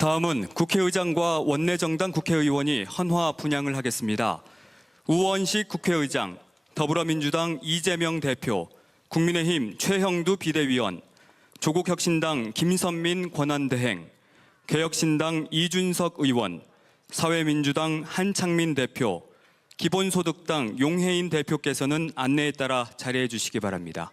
다음은 국회의장과 원내정당 국회의원이 헌화 분양을 하겠습니다. 우원식 국회의장, 더불어민주당 이재명 대표, 국민의힘 최형두 비대위원, 조국혁신당 김선민 권한대행, 개혁신당 이준석 의원, 사회민주당 한창민 대표, 기본소득당 용해인 대표께서는 안내에 따라 자리해 주시기 바랍니다.